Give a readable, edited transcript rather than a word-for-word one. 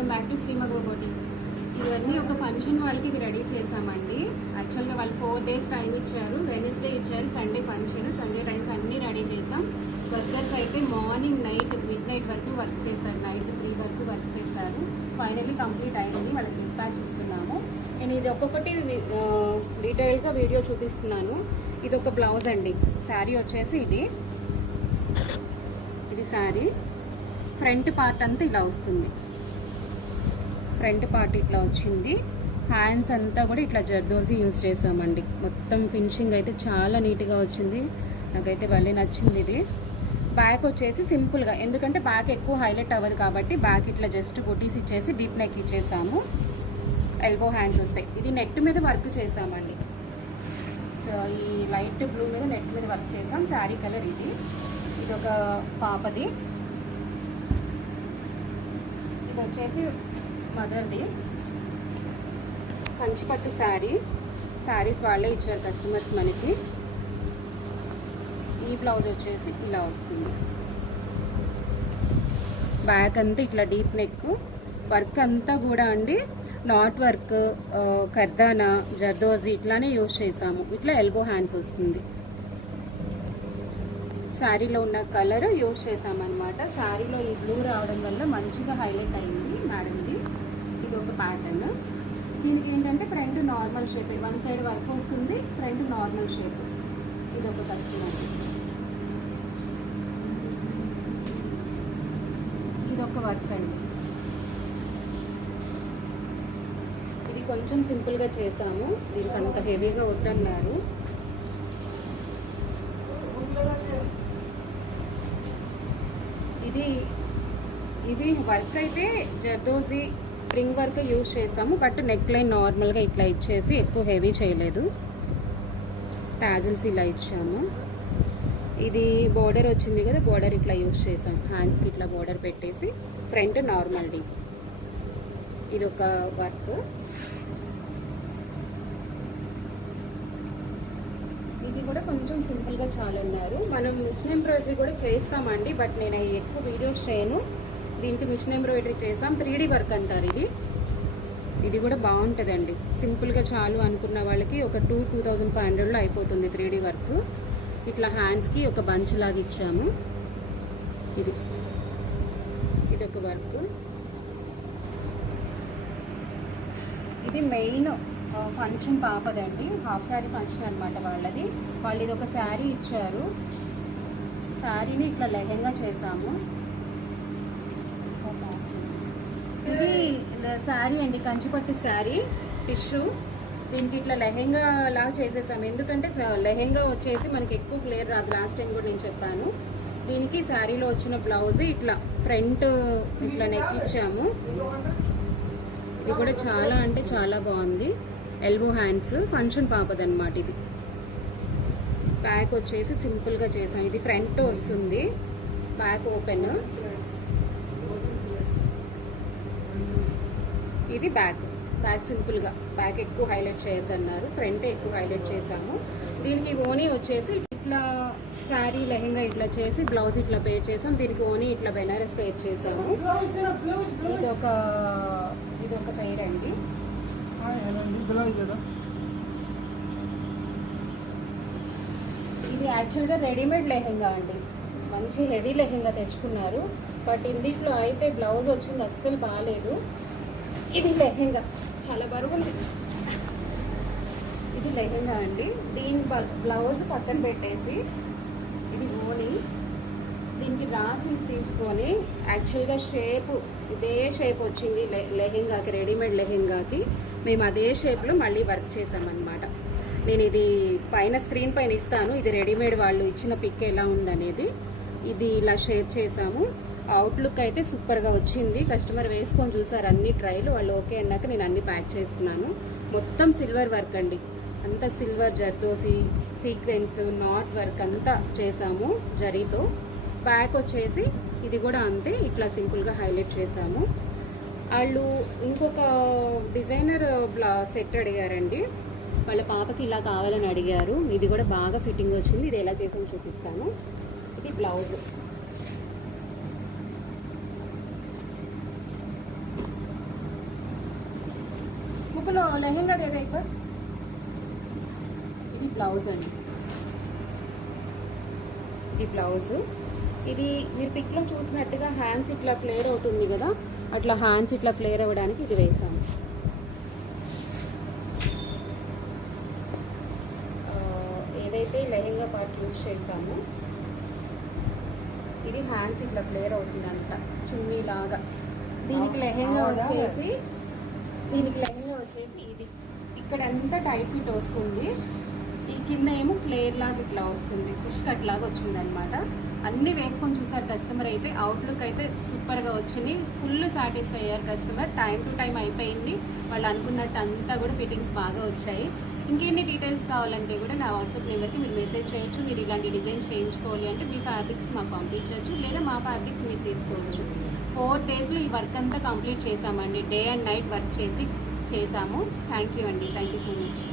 Welcome back to శ్రీమగో boutique. ఇవన్నీ ఒక ఫంక్షన్ వాళ్ళకి ఇవి రెడీ చేసామండి. యాక్చువల్గా వాళ్ళు 4 days టైం ఇచ్చారు. వెడ్నెస్డే ఇచ్చారు, సండే ఫంక్షన్. సండే టైంకి అన్నీ రెడీ చేసాం. వర్కర్స్ అయితే మార్నింగ్ మిడ్ నైట్ వరకు వర్క్ చేశారు. నైట్ 3 వరకు వర్క్ చేశారు. ఫైనల్లీ కంప్లీట్ అయింది. వాళ్ళకి డిస్పాచ్ ఇస్తున్నాము. నేను ఇది ఒక్కొక్కటి డీటెయిల్గా వీడియో చూపిస్తున్నాను. ఇది ఒక బ్లౌజ్ అండి. శారీ వచ్చేసి ఇది శారీ ఫ్రంట్ పార్ట్ అంతా ఇలా వస్తుంది. ఫ్రంట్ పార్ట్ ఇట్లా వచ్చింది. హ్యాండ్స్ అంతా కూడా ఇట్లా జర్దోజీ యూజ్ చేసామండి. మొత్తం ఫినిషింగ్ అయితే చాలా నీట్గా వచ్చింది. నాకైతే భలే నచ్చింది ఇది. బ్యాక్ వచ్చేసి సింపుల్గా, ఎందుకంటే బ్యాక్ ఎక్కువ హైలైట్ అవ్వదు కాబట్టి బ్యాక్ ఇట్లా జస్ట్ బొటీస్ ఇచ్చేసి డీప్ నెక్ ఇచ్చేసాము. ఎల్బో హ్యాండ్స్ వస్తాయి. ఇది నెట్ మీద వర్క్ చేసామండి. సో ఈ లైట్ బ్లూ మీద నెట్ మీద వర్క్ చేసాం. శారీ కలర్ ఇది. ఇది ఒక పాపది. ఇది వచ్చేసి మదర్ది. కంచిపట్టు శారీస్ వాళ్ళే ఇచ్చారు కస్టమర్స్ మనకి. ఈ బ్లౌజ్ వచ్చేసి ఇలా వస్తుంది. బ్యాక్ అంతా ఇట్లా డీప్ నెక్ వర్క్ అంతా కూడా అండి నాట్ వర్క్, కర్దానా, జర్దోజీ ఇట్లానే యూజ్ చేసాము. ఇట్లా ఎల్బో హ్యాండ్స్ వస్తుంది. శారీలో ఉన్న కలర్ యూజ్ చేసామన్నమాట. శారీలో ఈ బ్లూ రావడం వల్ల మంచిగా హైలైట్ అయింది మేడంది. ఇది ఒక ప్యాటర్న్. దీనికి ఏంటంటే front normal shape, one side work వస్తుంది, ఫ్రంట్ నార్మల్ షేప్. ఇది ఒక కస్టమర్. ఇది ఒక వర్క్ అండి. ఇది కొంచెం సింపుల్గా చేసాము. దీనికి అంత హెవీగా వద్దన్నారు. ఇది వర్క్ అయితే జర్దోజీ స్ప్రింగ్ వర్క్ యూజ్ చేస్తాము. బట్ నెక్ లైన్ నార్మల్గా ఇట్లా ఇచ్చేసి ఎక్కువ హెవీ చేయలేదు. టాజిల్స్ ఇలా ఇచ్చాము. ఇది బోర్డర్ వచ్చింది కదా, బోర్డర్ ఇట్లా యూజ్ చేసాం. హ్యాండ్స్కి ఇట్లా బోర్డర్ పెట్టేసి ఫ్రంట్ నార్మల్ డీ. ఇది ఒక వర్క్. ఇది కూడా కొంచెం సింపుల్గా చాలా ఉన్నారు. మనం మిషన్ ఎంబ్రాయిడరీ కూడా చేస్తామండి, బట్ నేను ఎక్కువ వీడియోస్ చేయను. దీనికి మిషన్ ఎంబ్రాయిడరీ చేస్తాం. 3D వర్క్ అంటారు ఇది. ఇది కూడా బాగుంటుందండి. సింపుల్గా చాలు అనుకున్న వాళ్ళకి ఒక 2500లో అయిపోతుంది 3D వర్క్. ఇట్లా హ్యాండ్స్కి ఒక బంచ్ లాగా ఇచ్చాము. ఇది ఒక వర్క్. ఇది మెయిన్ ఫంక్షన్ పాపదండి. హాఫ్ శారీ ఫంక్షన్ అనమాట వాళ్ళది. వాళ్ళు ఇది ఒక శారీ ఇచ్చారు. శారీని ఇట్లా లెహెంగా చేసాము. ఇది శారీ అండి, కంచిపట్టు శారీ టిష్యూ. దీనికి ఇట్లా లెహెంగా లాగా చేసేసాము. ఎందుకంటే లెహెంగా వచ్చేసి మనకి ఎక్కువ ఫ్లేర్ రాదు. లాస్ట్ టైం కూడా నేను చెప్పాను. దీనికి శారీలో వచ్చిన బ్లౌజ్ ఇట్లా ఫ్రంట్ ఇట్లా నెక్ ఇచ్చాము. ఇది కూడా చాలా అంటే చాలా బాగుంది. ఎల్బో హ్యాండ్స్ ఫంక్షన్ పాపదన్నమాట. ఇది బ్యాక్ వచ్చేసి సింపుల్గా చేసాం. ఇది ఫ్రంట్ వస్తుంది, బ్యాక్ ఓపెన్. ఇది బ్యాక్ సింపుల్గా. బ్యాక్ ఎక్కువ హైలైట్ చేయొద్దన్నారు, ఫ్రంట్ ఎక్కువ హైలైట్ చేసాము. దీనికి ఓనీ వచ్చేసి ఇట్లా శారీ లెహెంగా ఇట్లా చేసి బ్లౌజ్ ఇట్లా పేర్ చేసాం. దీనికి ఓనీ ఇట్లా బెనారస్ పేర్ చేసాము. ఇది ఒక పేర్ అండి. ఇది యాక్చువల్గా రెడీమేడ్ లెహెంగా అండి. మంచి హెవీ లెహెంగా తెచ్చుకున్నారు. బట్ ఇందులో అయితే బ్లౌజ్ వచ్చింది అస్సలు బాగాలేదు. ఇది లెహెంగా చాలా బరువుంది. ఇది లెహెంగా అండి. దీని బ్లౌజ్ పక్కన పెట్టేసి ఇది ఓని. దీనికి రాసి తీసుకొని యాక్చువల్గా షేప్ ఇదే షేప్ వచ్చింది లెహెంగాకి, రెడీమేడ్ లెహెంగాకి. మేము అదే షేప్లో మళ్ళీ వర్క్ చేసామన్నమాట. నేను ఇది పైన స్క్రీన్ పైన ఇస్తాను. ఇది రెడీమేడ్ వాళ్ళు ఇచ్చిన పిక్ ఎలా ఉందనేది. ఇది ఇలా షేప్ చేసాము. అవుట్లుక్ అయితే సూపర్గా వచ్చింది. కస్టమర్ వేసుకొని చూసారు అన్ని ట్రైలు. వాళ్ళు ఓకే అన్నాక నేను అన్ని ప్యాక్ చేస్తున్నాను. మొత్తం సిల్వర్ వర్క్ అండి. అంతా silver zardozi sequence not work అంతా చేసాము జరీతో. బ్యాక్ వచ్చేసి ఇది కూడా అంతే ఇట్లా సింపుల్గా హైలైట్ చేసాము. వాళ్ళు ఇంకొక డిజైనర్ సెట్ అడిగారండి. వాళ్ళ పాపకి ఇలా కావాలని అడిగారు. ఇది కూడా బాగా ఫిట్టింగ్ వచ్చింది. ఇది ఎలా చేసామో చూపిస్తాను. ఇది బ్లౌజ్. కుక్కలో లెహెంగా దేదా ఎక్కువ. ఇది బ్లౌజ్ అండి, ఇది బ్లౌజ్. ఇది మీరు పిక్లో చూసినట్టుగా హ్యాండ్స్ ఇట్లా ఫ్లేర్ అవుతుంది కదా, అట్లా హ్యాండ్స్ ఇట్లా ఫ్లేర్ అవ్వడానికి ఇది వేసాము. ఏదైతే లెహెంగా పార్ట్ యూజ్ చేసామో ఇది హ్యాండ్స్ ఇట్లా ఫ్లేర్ అవుతుంది అంట చున్నీ లాగా. దీనికి లెహెంగా వచ్చేసి ఇది ఇక్కడ అంతా టైట్ ఫిట్ వస్తుంది, ఈ కింద ఏమో ఫ్లేర్ లాగా ఇట్లా వస్తుంది, ఫిష్ కట్ లాగా వచ్చింది అనమాట. అన్నీ వేసుకొని చూసారు కస్టమర్, అయితే అవుట్లుక్ అయితే సూపర్గా వచ్చింది. ఫుల్ సాటిస్ఫై అయ్యారు కస్టమర్. టైం టు టైం అయిపోయింది, వాళ్ళు అనుకున్నట్టు అంతా కూడా ఫిట్టింగ్స్ బాగా వచ్చాయి. ఇంకెన్ని డీటెయిల్స్ కావాలంటే కూడా నా వాట్సాప్ నెంబర్కి మీరు మెసేజ్ చేయొచ్చు. మీరు ఇలాంటి డిజైన్స్ చేయించుకోవాలి అంటే మీ ఫ్యాబ్రిక్స్ మాకు పంపించవచ్చు, లేదా మా ఫ్యాబ్రిక్స్ మీరు తీసుకోవచ్చు. 4 డేస్లో ఈ వర్క్ అంతా కంప్లీట్ చేసామండి, డే అండ్ నైట్ వర్క్ చేసాము. థ్యాంక్ యూ అండి, థ్యాంక్ యూ సో మచ్.